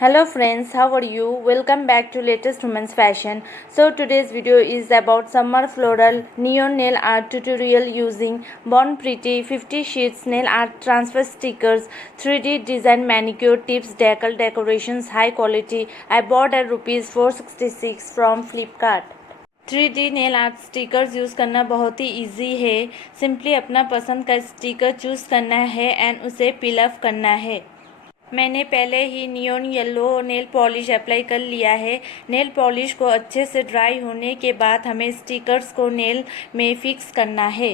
Hello friends, how are you? Welcome back to latest women's fashion. So today's video is about summer floral neon nail art tutorial using Born Pretty 50 sheets nail art transfer stickers, 3D design manicure tips, decal decorations, high quality. I bought at rupees 466 from Flipkart. 3D nail art stickers use करना बहुत ही easy है। Simply अपना पसंद का sticker choose करना है and उसे पिल up करना है। मैंने पहले ही neon yellow nail polish apply कर लिया है। नेल पॉलिश को अच्छे से ड्राई होने के बाद हमें स्टिकर्स को नेल में फिक्स करना है।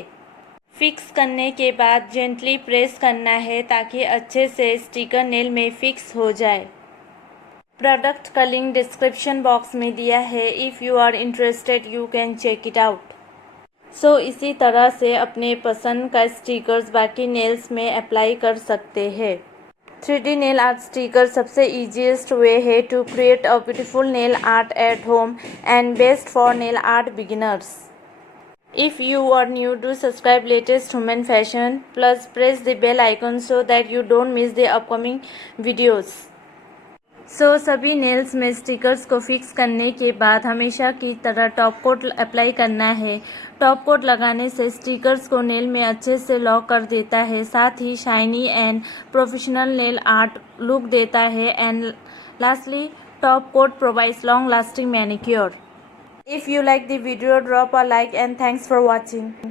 फिक्स करने के बाद जेंटली प्रेस करना है ताकि अच्छे से स्टिकर नेल में फिक्स हो जाए। प्रोडक्ट का लिंक डिस्क्रिप्शन बॉक्स में दिया है। If you are interested you can check it out. So इसी तरह से अपने पसंद का स्टिकर्स बाकी नेल्स में अप्लाई कर सकते हैं। 3D nail art sticker सबसे easiest way है to create a beautiful nail art at home and best for nail art beginners. If you are new, do subscribe latest women fashion plus press the bell icon so that you don't miss the upcoming videos. सभी nails में stickers को fix करने के बाद हमेशा की तरह top coat apply करना है। टॉप कोट लगाने से स्टिकर्स को नेल में अच्छे से लॉक कर देता है, साथ ही shiny and professional nail art look देता है and lastly top coat provides long lasting manicure. If you like the video drop a like and thanks for watching.